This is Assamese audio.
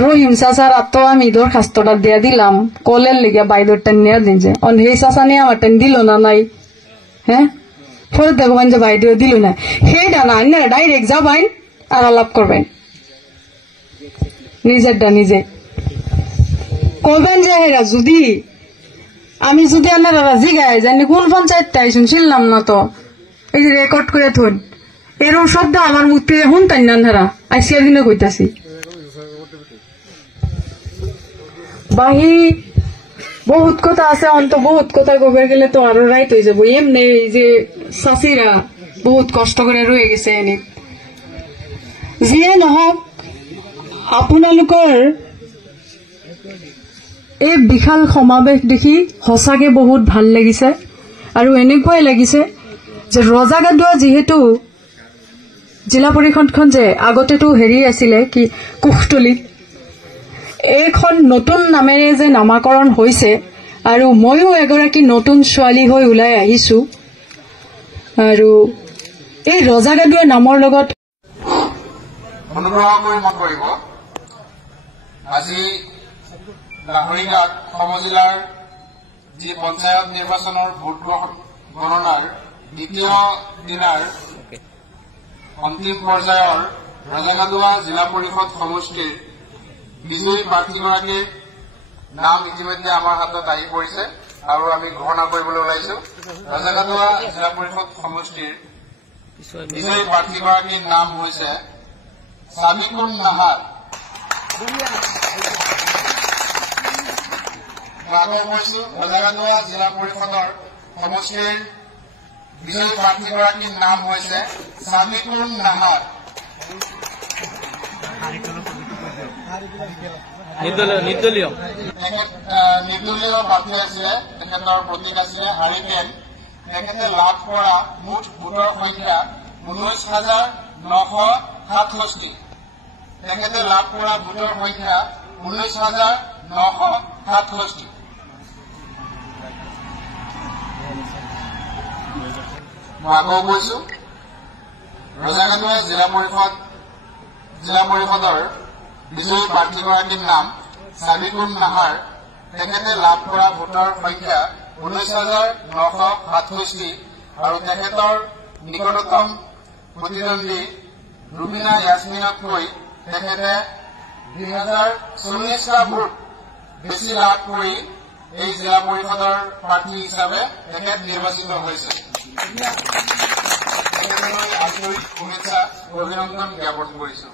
রহিম চাচার তো আমি দরখাস্তটা দিয়ে দিলাম কলের লেগে বাইদরটা নিয়ে দিন যে হে চাচা নিয়ে আমার টাইম দিল না নাই হ্যাঁ ফেরত দেখবেন যে বাইদেও দিল না সেইটা না আপনারা ডাইরেক্ট যাবেন আর আলাপ করবেন নিজেরটা নিজে করবেন যে হেরা যদি আমি যদি আপনারা রাজি গাই জানি কোন পঞ্চায়েতটা শুনছিলাম না তো এই যে রেকর্ড করে থন এরকম শব্দ আমার মুখ থেকে শুনতেন না আপনারা আজকের দিনে কইতাছি বাহি বহুত কথা আছে অন্ত বহুত কথা কবে গেলে তো আরো রাইট হয়ে যাবো এমনি যে চাষিরা বহুত কষ্ট করে রয়ে গেছে এনে যিয়ে নহওক আপোনালোকৰ এই বিশাল সমাবেশ দেখি সঁচাকে বহুত ভাল লাগিছে আৰু এনেকুৱাই লাগিছে যে ৰজাগাদুৱা যিহেতু জিলা পৰিষদখন যে আগতেতো হেৰি আছিলে কি কুখতলি এইখন নতুন নামেৰে যে নামাকৰণ হৈছে আৰু ময়ো এগৰাকী নতুন ছোৱালী হৈ ওলাই আহিছো আৰু এই ৰজাগাদুৱা নামৰ লগত অনুগ্ৰহ কৰি মত কৰিব আজি লাহৰীঘাট সমজিলাৰ যি পঞ্চায়ত নিৰ্বাচনৰ ভোট গণনাৰ দ্বিতীয় দিনাৰ অন্তিম পৰ্যায়ৰ ৰজাগাদুৱা জিলা পৰিষদ সমষ্টিৰ বিজয়ী প্ৰাৰ্থীগৰাকীৰ নাম ইতিমধ্যে আমাৰ হাতত আহি পৰিছে আৰু আমি ঘোষণা কৰিবলৈ ওলাইছো ৰজাগাদুৱা জিলা পৰিষদ সমষ্টিৰ বিজয়ী প্ৰাৰ্থীগৰাকীৰ নাম হৈছে সাবিকুন নাহাৰ আগৰ কৈছো ৰজাগাদুৱা জিলা পৰিষদৰ সমষ্টিৰ বিজয়ী প্ৰাৰ্থীগৰাকীৰ নাম হৈছে সাবিকুন নাহাৰ নিৰ্দলীয় প্ৰাৰ্থী আছিলে তেখেতৰ প্ৰতীক আছিলে হাৰিকেন তেখেতে লাভ কৰা মুঠ ভোটৰ সংখ্যা 19,967 তেখেতে লাভ কৰা ভোটৰ সংখ্যা 19,967 মই আকৌ কৈছো ৰজাগাদুৱা জিলা পৰিষদৰ বিজয়ী প্ৰাৰ্থীগৰাকীৰ নাম সাবিকুন নাহাৰ তেখেতে লাভ কৰা ভোটৰ সংখ্যা 19,967 আৰু তেখেতৰ নিকটতম প্ৰতিদ্বন্দ্বী ৰুবিনা ইয়াসমিনতকৈ তেখেতে 2040টা ভোট বেছি লাভ কৰি এই জিলা পৰিষদৰ প্ৰাৰ্থী হিচাপে তেখেত নিৰ্বাচিত হৈছে তেখেতলৈ আন্তৰিক শুভেচ্ছা অভিনন্দন জ্ঞাপন কৰিছো